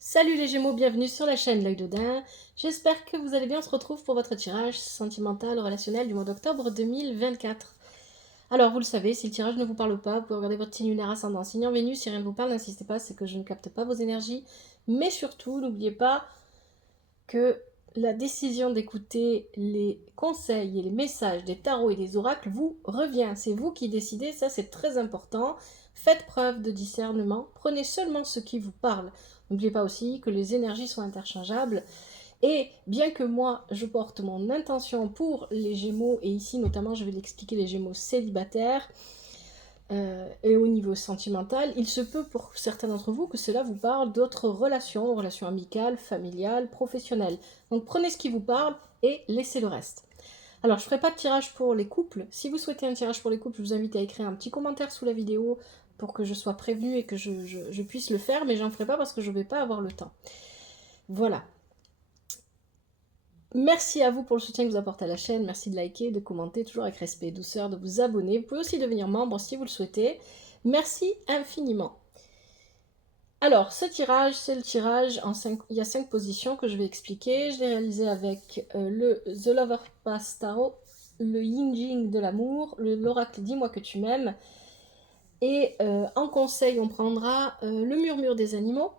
Salut les Gémeaux, bienvenue sur la chaîne L'Œil d'Odin. J'espère que vous allez bien. On se retrouve pour votre tirage sentimental relationnel du mois d'octobre 2024. Alors, vous le savez, si le tirage ne vous parle pas, vous pouvez regarder votre signe lunaire ascendant, signe en Vénus. Si rien ne vous parle, n'insistez pas, c'est que je ne capte pas vos énergies. Mais surtout, n'oubliez pas que la décision d'écouter les conseils et les messages des tarots et des oracles vous revient. C'est vous qui décidez, ça c'est très important. Faites preuve de discernement, prenez seulement ce qui vous parle. N'oubliez pas aussi que les énergies sont interchangeables. Et bien que moi, je porte mon intention pour les Gémeaux, et ici notamment je vais l'expliquer, les Gémeaux célibataires, et au niveau sentimental, il se peut pour certains d'entre vous que cela vous parle d'autres relations amicales, familiales, professionnelles. Donc prenez ce qui vous parle et laissez le reste. Alors je ne ferai pas de tirage pour les couples. Si vous souhaitez un tirage pour les couples, je vous invite à écrire un petit commentaire sous la vidéo pour que je sois prévenue et que je puisse le faire, mais j'en ferai pas parce que je ne vais pas avoir le temps. Voilà. Merci à vous pour le soutien que vous apportez à la chaîne. Merci de liker, de commenter, toujours avec respect et douceur, de vous abonner. Vous pouvez aussi devenir membre si vous le souhaitez. Merci infiniment. Alors, ce tirage, c'est le tirage en 5... Il y a 5 positions que je vais expliquer. Je l'ai réalisé avec le The Lover Path Tarot, le Yin Jing de l'amour, l'oracle Dis-moi que tu m'aimes. Et en conseil, on prendra le murmure des animaux.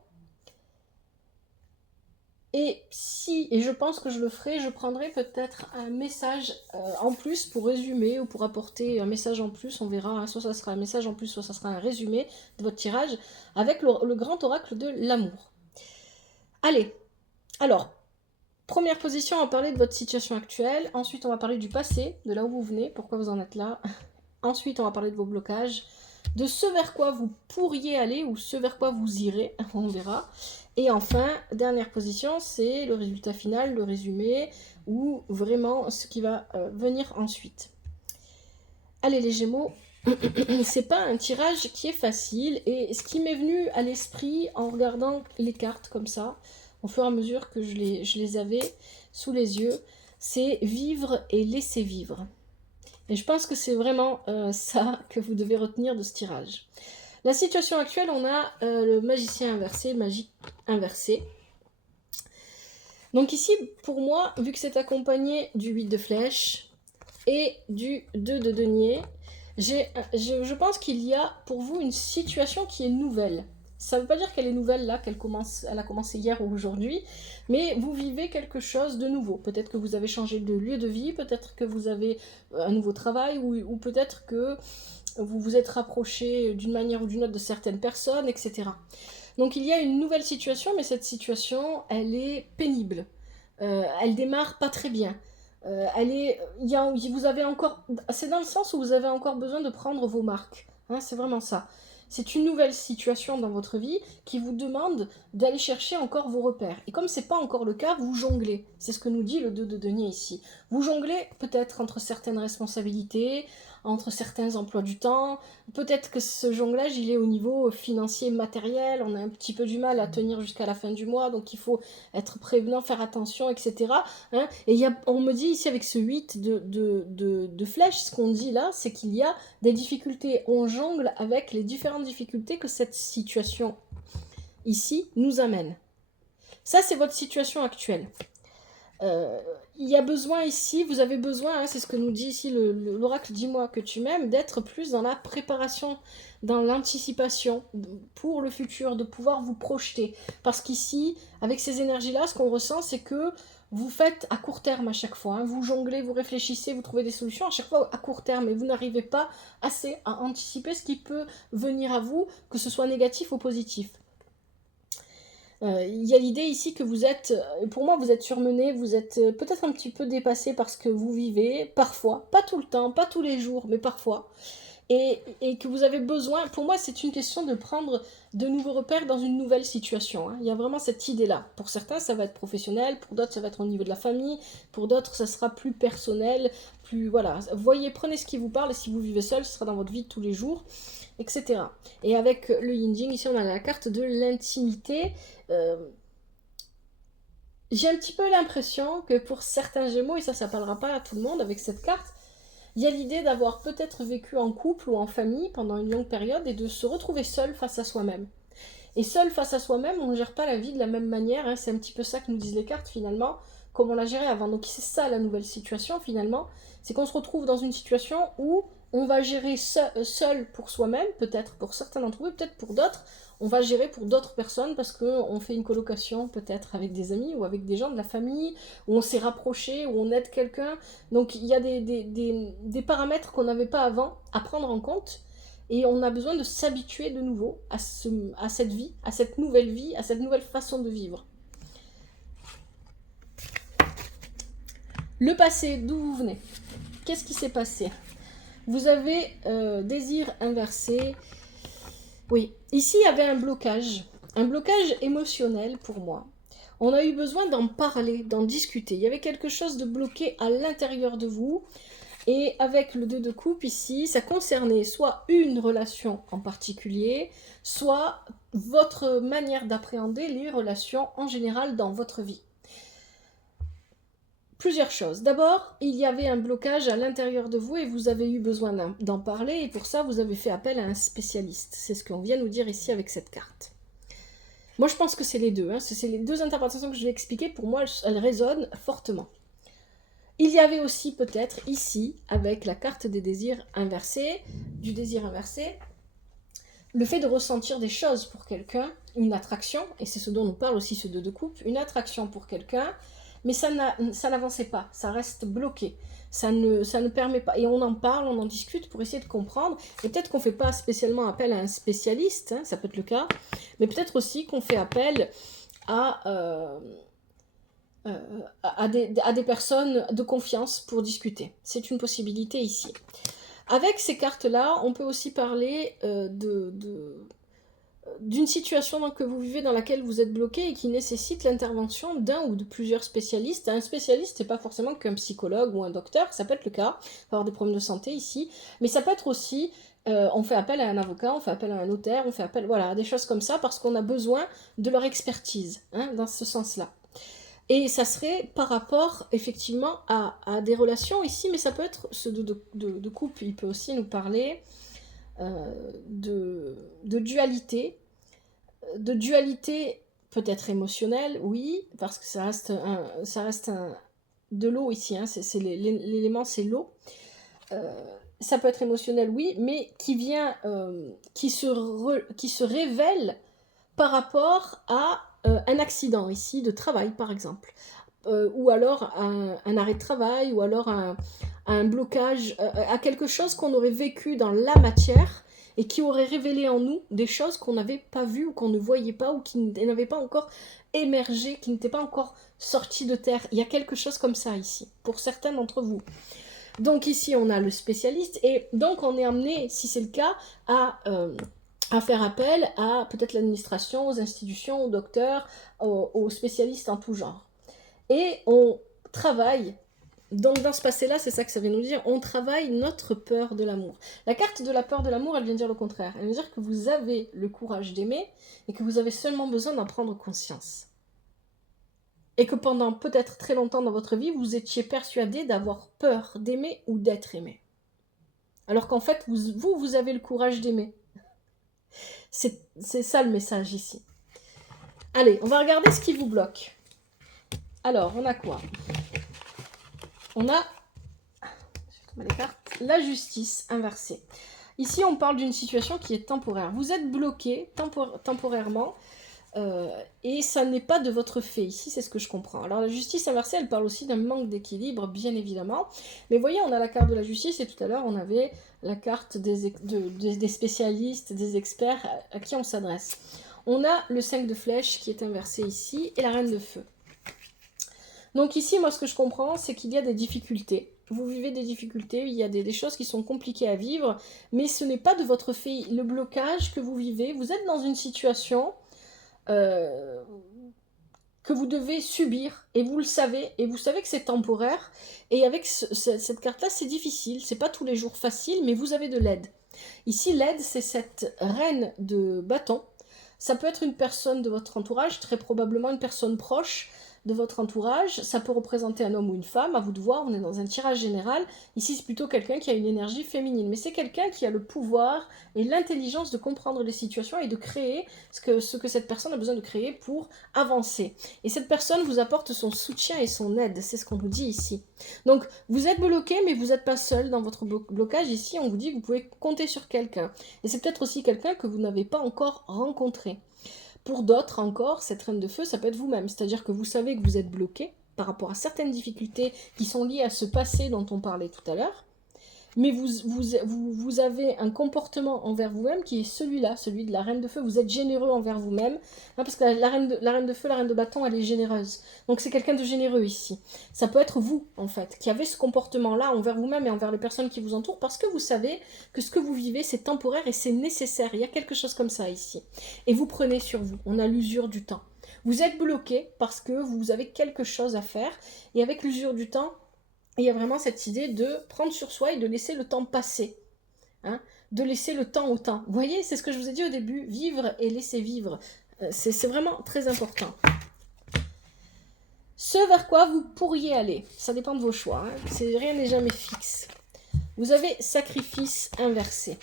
Et je pense que je le ferai, je prendrai peut-être un message en plus pour résumer ou pour apporter un message en plus, on verra, hein, soit ça sera un message en plus, soit ça sera un résumé de votre tirage avec le grand oracle de l'amour. Allez, alors, première position, on va parler de votre situation actuelle, ensuite on va parler du passé, de là où vous venez, pourquoi vous en êtes là, ensuite on va parler de vos blocages, de ce vers quoi vous pourriez aller ou ce vers quoi vous irez, on verra. Et enfin, dernière position, c'est le résultat final, le résumé, ou vraiment ce qui va venir ensuite. Allez les Gémeaux, c'est pas un tirage qui est facile, et ce qui m'est venu à l'esprit en regardant les cartes comme ça, au fur et à mesure que je les avais sous les yeux, c'est vivre et laisser vivre. Et je pense que c'est vraiment ça que vous devez retenir de ce tirage. La situation actuelle, on a le magicien inversé, magie inversée. Donc ici, pour moi, vu que c'est accompagné du 8 de flèche et du 2 de denier, je pense qu'il y a pour vous une situation qui est nouvelle. Ça ne veut pas dire qu'elle est nouvelle là, elle a commencé hier ou aujourd'hui, mais vous vivez quelque chose de nouveau. Peut-être que vous avez changé de lieu de vie, peut-être que vous avez un nouveau travail, ou peut-être que vous vous êtes rapproché d'une manière ou d'une autre de certaines personnes, etc. Donc il y a une nouvelle situation, mais cette situation, elle est pénible. Elle démarre pas très bien. Vous avez encore, c'est dans le sens où vous avez encore besoin de prendre vos marques. Hein, c'est vraiment ça. C'est une nouvelle situation dans votre vie qui vous demande d'aller chercher encore vos repères. Et comme c'est pas encore le cas, vous jonglez. C'est ce que nous dit le 2 de denier ici. Vous jonglez peut-être entre certaines responsabilités, entre certains emplois du temps. Peut-être que ce jonglage, il est au niveau financier, matériel. On a un petit peu du mal à tenir jusqu'à la fin du mois, donc il faut être prévenant, faire attention, etc. Hein, et on me dit ici avec ce 8 de flèches, ce qu'on dit là, c'est qu'il y a des difficultés. On jongle avec les différentes difficultés que cette situation ici nous amène. Ça, c'est votre situation actuelle. Il y a besoin ici, vous avez besoin, hein, c'est ce que nous dit ici l'oracle Dis-moi que tu m'aimes, d'être plus dans la préparation, dans l'anticipation pour le futur, de pouvoir vous projeter. Parce qu'ici, avec ces énergies-là, ce qu'on ressent, c'est que vous faites à court terme à chaque fois. Hein. Vous jonglez, vous réfléchissez, vous trouvez des solutions à chaque fois à court terme. Et vous n'arrivez pas assez à anticiper ce qui peut venir à vous, que ce soit négatif ou positif. Il y a l'idée ici que vous êtes, pour moi, vous êtes surmené, vous êtes peut-être un petit peu dépassé par ce que vous vivez, parfois, pas tout le temps, pas tous les jours, mais parfois. Et que vous avez besoin, pour moi, c'est une question de prendre de nouveaux repères dans une nouvelle situation. Hein. Il y a vraiment cette idée-là. Pour certains, ça va être professionnel, pour d'autres, ça va être au niveau de la famille, pour d'autres, ça sera plus personnel, plus, voilà. Voyez, prenez ce qui vous parle, et si vous vivez seul, ce sera dans votre vie de tous les jours, etc. Et avec le Yin Jing, ici, on a la carte de l'intimité. J'ai un petit peu l'impression que pour certains Gémeaux, et ça parlera pas à tout le monde avec cette carte, il y a l'idée d'avoir peut-être vécu en couple ou en famille pendant une longue période et de se retrouver seul face à soi-même. Et seul face à soi-même, on ne gère pas la vie de la même manière, hein. C'est un petit peu ça que nous disent les cartes finalement, comme on l'a géré avant. Donc c'est ça la nouvelle situation finalement, c'est qu'on se retrouve dans une situation où on va gérer seul pour soi-même, peut-être pour certains d'entre vous, peut-être pour d'autres, on va gérer pour d'autres personnes parce qu'on fait une colocation peut-être avec des amis ou avec des gens de la famille, où on s'est rapproché, où on aide quelqu'un. Donc il y a des paramètres qu'on n'avait pas avant à prendre en compte. Et on a besoin de s'habituer de nouveau à cette vie, à cette nouvelle vie, à cette nouvelle façon de vivre. Le passé, d'où vous venez? Qu'est-ce qui s'est passé? Vous avez désir inversé. Oui, ici il y avait un blocage émotionnel pour moi. On a eu besoin d'en parler, d'en discuter. Il y avait quelque chose de bloqué à l'intérieur de vous. Et avec le 2 de coupe ici, ça concernait soit une relation en particulier, soit votre manière d'appréhender les relations en général dans votre vie. Plusieurs choses. D'abord, il y avait un blocage à l'intérieur de vous et vous avez eu besoin d'en parler et pour ça, vous avez fait appel à un spécialiste. C'est ce qu'on vient nous dire ici avec cette carte. Moi, je pense que c'est les deux. Hein. C'est les deux interprétations que je vais expliquer. Pour moi, elles résonnent fortement. Il y avait aussi peut-être ici, avec la carte des désirs inversés, du désir inversé, le fait de ressentir des choses pour quelqu'un, une attraction, et c'est ce dont nous parle aussi ce 2 de coupe, une attraction pour quelqu'un, mais ça n'avançait pas, ça reste bloqué, ça ne permet pas, et on en parle, on en discute pour essayer de comprendre, et peut-être qu'on ne fait pas spécialement appel à un spécialiste, hein, ça peut être le cas, mais peut-être aussi qu'on fait appel à des personnes de confiance pour discuter. C'est une possibilité ici. Avec ces cartes-là, on peut aussi parler d'une situation que vous vivez dans laquelle vous êtes bloqué et qui nécessite l'intervention d'un ou de plusieurs spécialistes. Un spécialiste, c'est pas forcément qu'un psychologue ou un docteur, ça peut être le cas, on peut avoir des problèmes de santé ici, mais ça peut être aussi, on fait appel à un avocat, on fait appel à un notaire, on fait appel, voilà, à des choses comme ça, parce qu'on a besoin de leur expertise, hein, dans ce sens-là. Et ça serait par rapport, effectivement, à des relations ici, mais ça peut être ce de couple, il peut aussi nous parler de dualité peut-être émotionnelle, oui, parce que ça reste de l'eau ici, hein, l'élément c'est l'eau. Ça peut être émotionnel, oui, mais qui se révèle par rapport à un accident ici de travail par exemple, ou alors un arrêt de travail, ou alors un blocage, à quelque chose qu'on aurait vécu dans la matière et qui aurait révélé en nous des choses qu'on n'avait pas vues ou qu'on ne voyait pas ou qui n'avaient pas encore émergé, qui n'étaient pas encore sorties de terre. Il y a quelque chose comme ça ici, pour certains d'entre vous. Donc ici on a le spécialiste et donc on est amené, si c'est le cas, à faire appel à peut-être l'administration, aux institutions, aux docteurs, aux spécialistes en tout genre. Et on travaille, donc dans ce passé-là, c'est ça que ça veut nous dire, on travaille notre peur de l'amour. La carte de la peur de l'amour, elle vient dire le contraire. Elle vient dire que vous avez le courage d'aimer et que vous avez seulement besoin d'en prendre conscience. Et que pendant peut-être très longtemps dans votre vie, vous étiez persuadé d'avoir peur d'aimer ou d'être aimé. Alors qu'en fait, vous avez le courage d'aimer. C'est ça le message ici. Allez, on va regarder ce qui vous bloque. Alors, on a quoi? On a les cartes, la justice inversée. Ici, on parle d'une situation qui est temporaire. Vous êtes bloqué temporairement et ça n'est pas de votre fait. Ici, c'est ce que je comprends. Alors, la justice inversée, elle parle aussi d'un manque d'équilibre, bien évidemment. Mais voyez, on a la carte de la justice et tout à l'heure, on avait la carte des spécialistes, des experts à qui on s'adresse. On a le 5 de flèche qui est inversé ici et la reine de feu. Donc ici, moi, ce que je comprends, c'est qu'il y a des difficultés. Vous vivez des difficultés, il y a des choses qui sont compliquées à vivre, mais ce n'est pas de votre fait. Le blocage que vous vivez, vous êtes dans une situation que vous devez subir, et vous le savez, et vous savez que c'est temporaire, et avec cette carte-là, c'est difficile, c'est pas tous les jours facile, mais vous avez de l'aide. Ici, l'aide, c'est cette reine de bâton. Ça peut être une personne de votre entourage, très probablement une personne proche, de votre entourage. Ça peut représenter un homme ou une femme, à vous de voir, on est dans un tirage général. Ici, c'est plutôt quelqu'un qui a une énergie féminine, mais c'est quelqu'un qui a le pouvoir et l'intelligence de comprendre les situations et de créer ce que cette personne a besoin de créer pour avancer. Et cette personne vous apporte son soutien et son aide, c'est ce qu'on nous dit ici. Donc, vous êtes bloqué, mais vous n'êtes pas seul dans votre blocage. Ici, on vous dit que vous pouvez compter sur quelqu'un. Et c'est peut-être aussi quelqu'un que vous n'avez pas encore rencontré. Pour d'autres encore, cette reine de feu, ça peut être vous-même. C'est-à-dire que vous savez que vous êtes bloqué par rapport à certaines difficultés qui sont liées à ce passé dont on parlait tout à l'heure. Mais vous avez un comportement envers vous-même qui est celui-là, celui de la reine de feu. Vous êtes généreux envers vous-même, hein, parce que la reine de feu, la reine de bâton, elle est généreuse. Donc c'est quelqu'un de généreux ici. Ça peut être vous, en fait, qui avez ce comportement-là envers vous-même et envers les personnes qui vous entourent, parce que vous savez que ce que vous vivez, c'est temporaire et c'est nécessaire. Il y a quelque chose comme ça ici. Et vous prenez sur vous. On a l'usure du temps. Vous êtes bloqué parce que vous avez quelque chose à faire. Et avec l'usure du temps, il y a vraiment cette idée de prendre sur soi et de laisser le temps passer. Hein, de laisser le temps au temps. Vous voyez, c'est ce que je vous ai dit au début, vivre et laisser vivre. C'est vraiment très important. Ce vers quoi vous pourriez aller, ça dépend de vos choix. Hein. Rien n'est jamais fixe. Vous avez sacrifice inversé.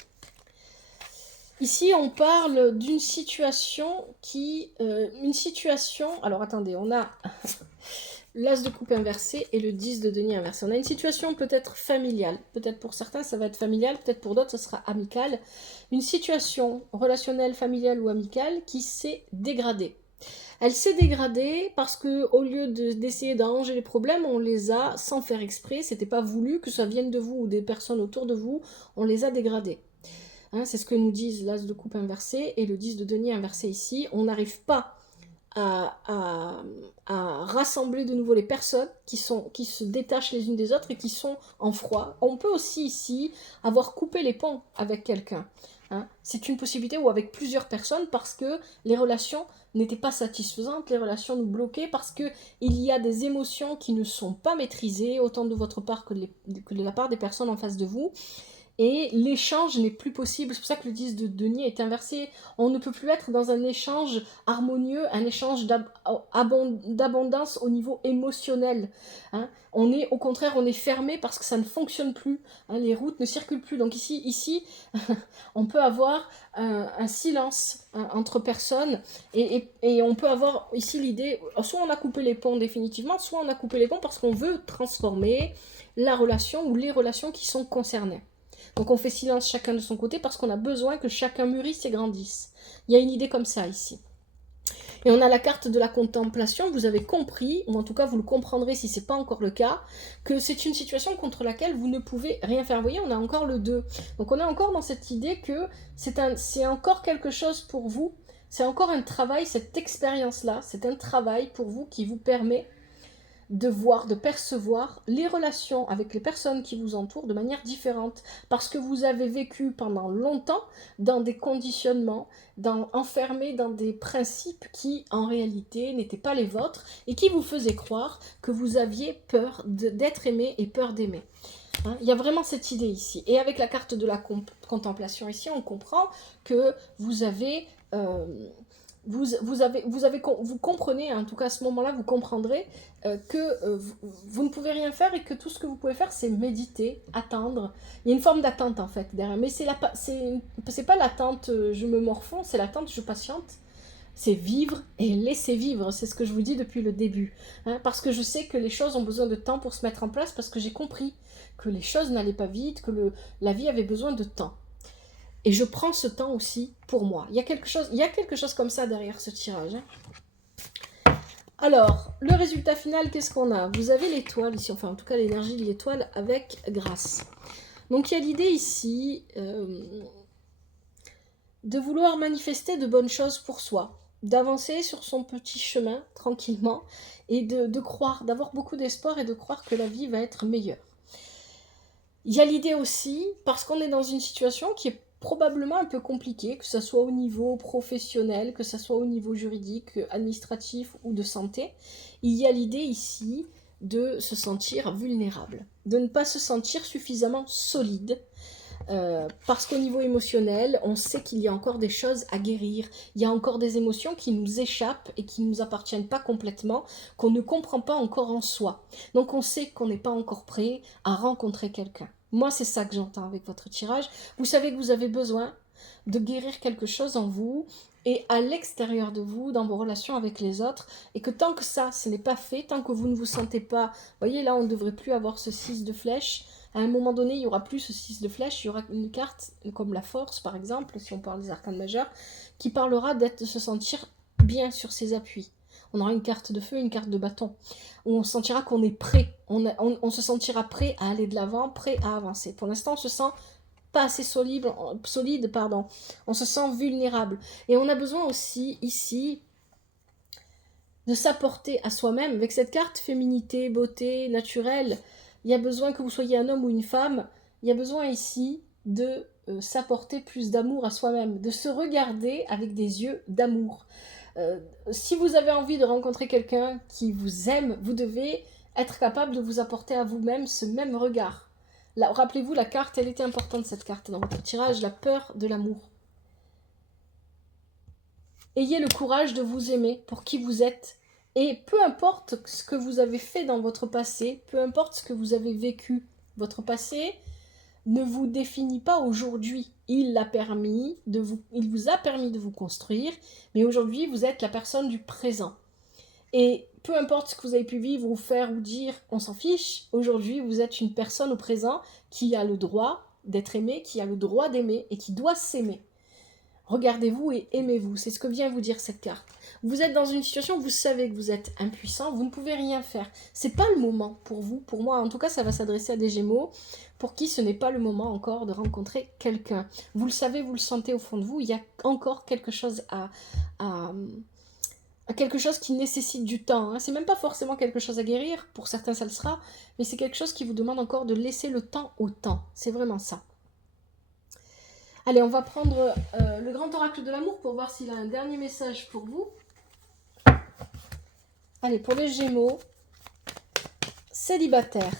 Ici, on parle d'une situation qui... Alors, attendez, on a... l'as de coupe inversé et le 10 de denier inversé. On a une situation peut-être familiale. Peut-être pour certains, ça va être familial. Peut-être pour d'autres, ça sera amical. Une situation relationnelle, familiale ou amicale qui s'est dégradée. Elle s'est dégradée parce que au lieu d'essayer d'arranger les problèmes, on les a, sans faire exprès, c'était pas voulu, que ça vienne de vous ou des personnes autour de vous, on les a dégradés. Hein, c'est ce que nous disent l'as de coupe inversé et le 10 de denier inversé ici. On n'arrive pas à rassembler de nouveau les personnes qui se détachent les unes des autres et qui sont en froid. On peut aussi ici avoir coupé les ponts avec quelqu'un. Hein. C'est une possibilité, ou avec plusieurs personnes, parce que les relations n'étaient pas satisfaisantes, les relations nous bloquaient, parce qu'il y a des émotions qui ne sont pas maîtrisées, autant de votre part que de la part des personnes en face de vous. Et l'échange n'est plus possible. C'est pour ça que le 10 de denier est inversé. On ne peut plus être dans un échange harmonieux, un échange d'abondance au niveau émotionnel. Hein. Au contraire, on est fermé parce que ça ne fonctionne plus. Hein. Les routes ne circulent plus. Donc ici on peut avoir un silence entre personnes et on peut avoir ici l'idée, soit on a coupé les ponts définitivement, soit on a coupé les ponts parce qu'on veut transformer la relation ou les relations qui sont concernées. Donc on fait silence chacun de son côté parce qu'on a besoin que chacun mûrisse et grandisse. Il y a une idée comme ça ici. Et on a la carte de la contemplation. Vous avez compris, ou en tout cas vous le comprendrez si ce n'est pas encore le cas, que c'est une situation contre laquelle vous ne pouvez rien faire. Vous voyez, on a encore le 2. Donc on est encore dans cette idée que c'est encore quelque chose pour vous. C'est encore un travail, cette expérience-là, c'est un travail pour vous qui vous permet de voir, de percevoir les relations avec les personnes qui vous entourent de manière différente, parce que vous avez vécu pendant longtemps dans des conditionnements, enfermés dans des principes qui en réalité n'étaient pas les vôtres et qui vous faisaient croire que vous aviez peur d'être aimé et peur d'aimer. Hein, il y a vraiment cette idée ici. Et avec la carte de la contemplation ici, on comprend que vous avez... vous comprenez, en tout cas à ce moment-là, vous comprendrez que vous ne pouvez rien faire et que tout ce que vous pouvez faire, c'est méditer, attendre. Il y a une forme d'attente en fait derrière, mais c'est pas l'attente je me morfonds, c'est l'attente je patiente. C'est vivre et laisser vivre, c'est ce que je vous dis depuis le début. Hein, parce que je sais que les choses ont besoin de temps pour se mettre en place, parce que j'ai compris que les choses n'allaient pas vite, que la vie avait besoin de temps. Et je prends ce temps aussi pour moi. Il y a quelque chose comme ça derrière ce tirage. Hein. Alors, le résultat final, qu'est-ce qu'on a? Vous avez l'étoile ici, enfin en tout cas l'énergie de l'étoile avec grâce. Donc il y a l'idée ici de vouloir manifester de bonnes choses pour soi, d'avancer sur son petit chemin tranquillement et de croire, d'avoir beaucoup d'espoir et de croire que la vie va être meilleure. Il y a l'idée aussi, parce qu'on est dans une situation qui est probablement un peu compliqué, que ce soit au niveau professionnel, que ce soit au niveau juridique, administratif ou de santé, il y a l'idée ici de se sentir vulnérable, de ne pas se sentir suffisamment solide, Parce qu'au niveau émotionnel, on sait qu'il y a encore des choses à guérir. Il y a encore des émotions qui nous échappent et qui ne nous appartiennent pas complètement, qu'on ne comprend pas encore en soi. Donc on sait qu'on n'est pas encore prêt à rencontrer quelqu'un. Moi, c'est ça que j'entends avec votre tirage. Vous savez que vous avez besoin de guérir quelque chose en vous et à l'extérieur de vous, dans vos relations avec les autres, et que tant que ça, ce n'est pas fait, tant que vous ne vous sentez pas... Vous voyez, là, on ne devrait plus avoir ce 6 de flèche. À un moment donné, il n'y aura plus ce 6 de flèche, il y aura une carte comme la force, par exemple, si on parle des arcanes majeurs, qui parlera de se sentir bien sur ses appuis. On aura une carte de feu, une carte de bâton, où on sentira qu'on est prêt, on se sentira prêt à aller de l'avant, prêt à avancer. Pour l'instant, on se sent pas assez solide, on se sent vulnérable. Et on a besoin aussi, ici, de s'apporter à soi-même. Avec cette carte féminité, beauté, naturelle, il y a besoin que vous soyez un homme ou une femme, il y a besoin ici de s'apporter plus d'amour à soi-même, de se regarder avec des yeux d'amour. Si vous avez envie de rencontrer quelqu'un qui vous aime, vous devez être capable de vous apporter à vous-même ce même regard. Là, rappelez-vous, la carte, elle était importante, cette carte dans votre tirage, la peur de l'amour. Ayez le courage de vous aimer pour qui vous êtes. Et peu importe ce que vous avez fait dans votre passé, peu importe ce que vous avez vécu, votre passé ne vous définit pas aujourd'hui. Il vous a permis de vous construire, mais aujourd'hui, vous êtes la personne du présent. Et peu importe ce que vous avez pu vivre ou faire ou dire, on s'en fiche. Aujourd'hui, vous êtes une personne au présent qui a le droit d'être aimée, qui a le droit d'aimer et qui doit s'aimer. Regardez-vous et aimez-vous. C'est ce que vient vous dire cette carte. Vous êtes dans une situation où vous savez que vous êtes impuissant, vous ne pouvez rien faire. C'est pas le moment pour vous, pour moi. En tout cas, ça va s'adresser à des Gémeaux pour qui ce n'est pas le moment encore de rencontrer quelqu'un. Vous le savez, vous le sentez au fond de vous. Il y a encore quelque chose à quelque chose qui nécessite du temps. Hein. C'est même pas forcément quelque chose à guérir. Pour certains, ça le sera, mais c'est quelque chose qui vous demande encore de laisser le temps au temps. C'est vraiment ça. Allez, on va prendre le grand oracle de l'amour pour voir s'il a un dernier message pour vous. Allez, pour les Gémeaux, célibataire.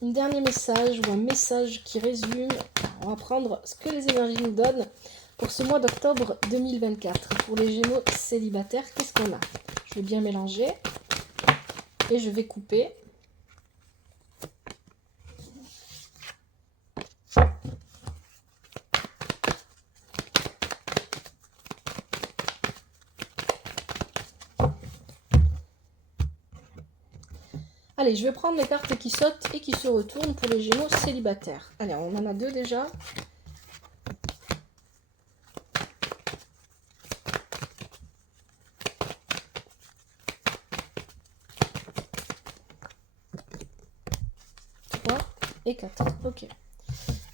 Un dernier message ou un message qui résume. On va prendre ce que les énergies nous donnent pour ce mois d'octobre 2024. Pour les Gémeaux célibataires, qu'est-ce qu'on a? Je vais bien mélanger et je vais couper. Allez, je vais prendre les cartes qui sautent et qui se retournent pour les Gémeaux célibataires. Allez, on en a deux déjà. Et 4. Ok.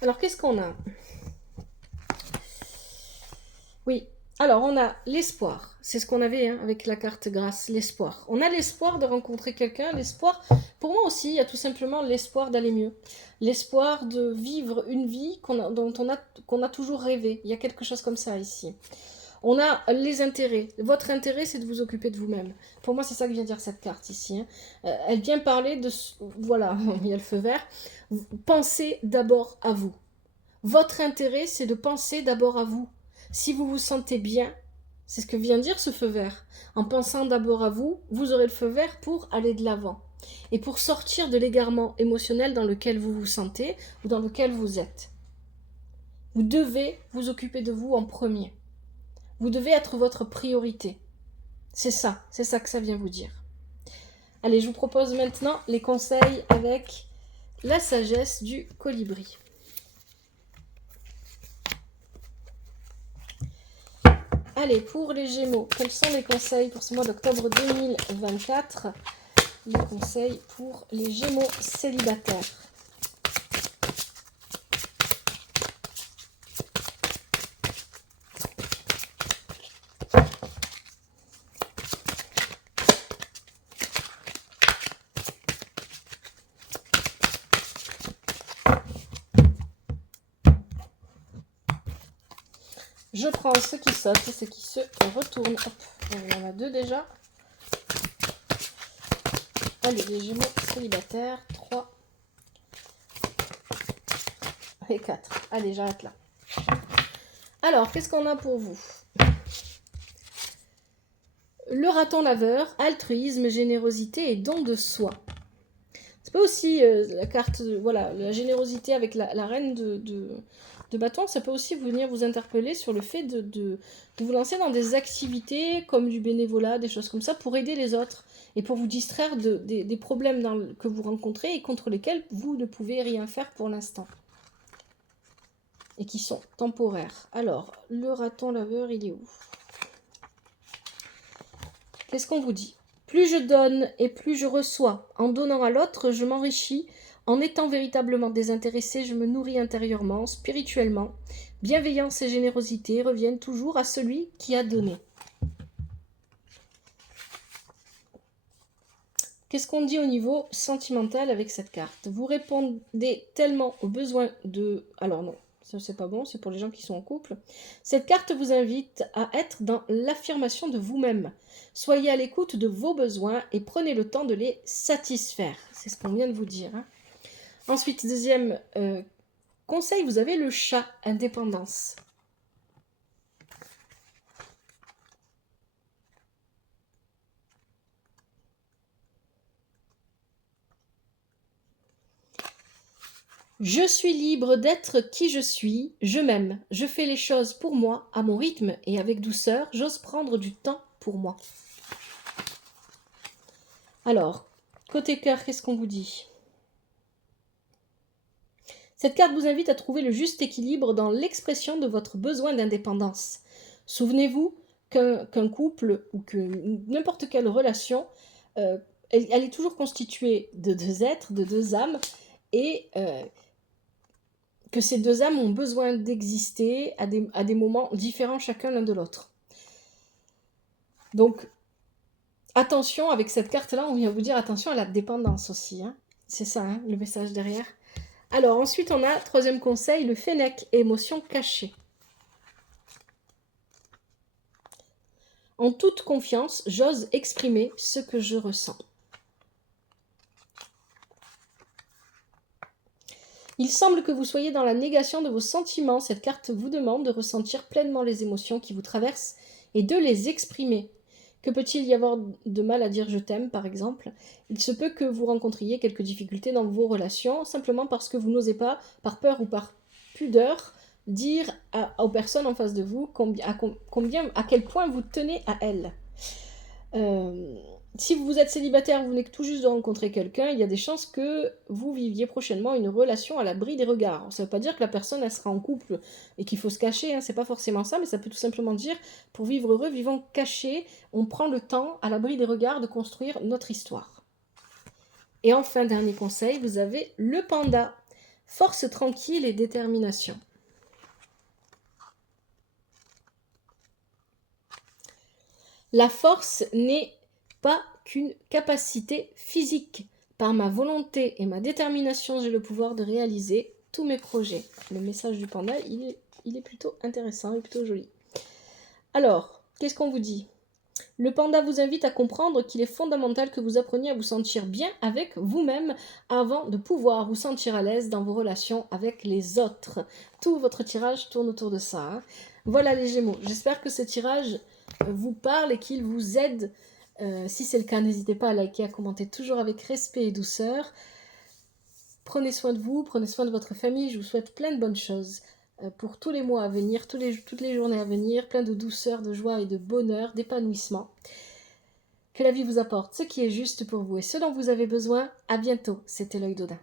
Alors, qu'est-ce qu'on a? Oui. Alors, on a l'espoir. C'est ce qu'on avait avec la carte grâce, l'espoir. On a l'espoir de rencontrer quelqu'un. L'espoir, pour moi aussi, il y a tout simplement l'espoir d'aller mieux. L'espoir de vivre une vie dont qu'on a toujours rêvé. Il y a quelque chose comme ça ici. On a les intérêts. Votre intérêt, c'est de vous occuper de vous-même. Pour moi, c'est ça que vient dire cette carte ici. Elle vient parler de... Voilà, il y a le feu vert. Pensez d'abord à vous. Votre intérêt, c'est de penser d'abord à vous. Si vous vous sentez bien, c'est ce que vient dire ce feu vert. En pensant d'abord à vous, vous aurez le feu vert pour aller de l'avant. Et pour sortir de l'égarement émotionnel dans lequel vous vous sentez ou dans lequel vous êtes. Vous devez vous occuper de vous en premier. Vous devez être votre priorité. C'est ça que ça vient vous dire. Allez, je vous propose maintenant les conseils avec la sagesse du colibri. Allez, pour les Gémeaux, quels sont les conseils pour ce mois d'octobre 2024? Les conseils pour les Gémeaux célibataires. Je prends ceux qui sautent et ceux qui se retournent. Hop, on en a deux déjà. Allez, les Gémeaux célibataires. 3, Et 4. Allez, j'arrête là. Alors, qu'est-ce qu'on a pour vous? Le raton laveur, altruisme, générosité et don de soi. C'est pas aussi la carte, voilà, la générosité avec la reine de bâton, ça peut aussi venir vous interpeller sur le fait de vous lancer dans des activités comme du bénévolat, des choses comme ça, pour aider les autres et pour vous distraire des problèmes que vous rencontrez et contre lesquels vous ne pouvez rien faire pour l'instant. Et qui sont temporaires. Alors, le raton laveur, il est où? Qu'est-ce qu'on vous dit? Plus je donne et plus je reçois. En donnant à l'autre, je m'enrichis. En étant véritablement désintéressé, je me nourris intérieurement, spirituellement. Bienveillance et générosité reviennent toujours à celui qui a donné. Qu'est-ce qu'on dit au niveau sentimental avec cette carte? Vous répondez tellement aux besoins de... Alors non, ça c'est pas bon, c'est pour les gens qui sont en couple. Cette carte vous invite à être dans l'affirmation de vous-même. Soyez à l'écoute de vos besoins et prenez le temps de les satisfaire. C'est ce qu'on vient de vous dire. Hein. Ensuite, deuxième conseil, vous avez le chat, indépendance. Je suis libre d'être qui je suis, je m'aime, je fais les choses pour moi, à mon rythme et avec douceur, j'ose prendre du temps pour moi. Alors, côté cœur, qu'est-ce qu'on vous dit? Cette carte vous invite à trouver le juste équilibre dans l'expression de votre besoin d'indépendance. Souvenez-vous qu'un couple ou que n'importe quelle relation, elle est toujours constituée de deux êtres, de deux âmes, et que ces deux âmes ont besoin d'exister à des moments différents chacun l'un de l'autre. Donc, attention, avec cette carte-là, on vient vous dire attention à la dépendance aussi. Hein. C'est ça, hein, le message derrière. Alors, ensuite, on a, troisième conseil, le Fennec, émotion cachée. En toute confiance, j'ose exprimer ce que je ressens. Il semble que vous soyez dans la négation de vos sentiments. Cette carte vous demande de ressentir pleinement les émotions qui vous traversent et de les exprimer. Que peut-il y avoir de mal à dire je t'aime, par exemple? Il se peut que vous rencontriez quelques difficultés dans vos relations, simplement parce que vous n'osez pas, par peur ou par pudeur, dire aux personnes en face de vous à quel point vous tenez à elles. Si vous êtes célibataire, vous venez tout juste de rencontrer quelqu'un, il y a des chances que vous viviez prochainement une relation à l'abri des regards. Ça ne veut pas dire que la personne elle sera en couple et qu'il faut se cacher, hein, c'est pas forcément ça, mais ça peut tout simplement dire pour vivre heureux, vivons cachés, on prend le temps à l'abri des regards de construire notre histoire. Et enfin, dernier conseil, vous avez le panda, force tranquille et détermination. La force n'est pas qu'une capacité physique. Par ma volonté et ma détermination, j'ai le pouvoir de réaliser tous mes projets. Le message du panda, il est plutôt intéressant et plutôt joli. Alors, qu'est-ce qu'on vous dit? Le panda vous invite à comprendre qu'il est fondamental que vous appreniez à vous sentir bien avec vous-même avant de pouvoir vous sentir à l'aise dans vos relations avec les autres. Tout votre tirage tourne autour de ça. Hein. Voilà les Gémeaux. J'espère que ce tirage vous parle et qu'il vous aide. Si c'est le cas, n'hésitez pas à liker, à commenter toujours avec respect et douceur. Prenez soin de vous, prenez soin de votre famille. Je vous souhaite plein de bonnes choses pour tous les mois à venir, toutes les journées à venir, plein de douceur, de joie et de bonheur, d'épanouissement. Que la vie vous apporte ce qui est juste pour vous et ce dont vous avez besoin. À bientôt, c'était l'Œil d'Odin.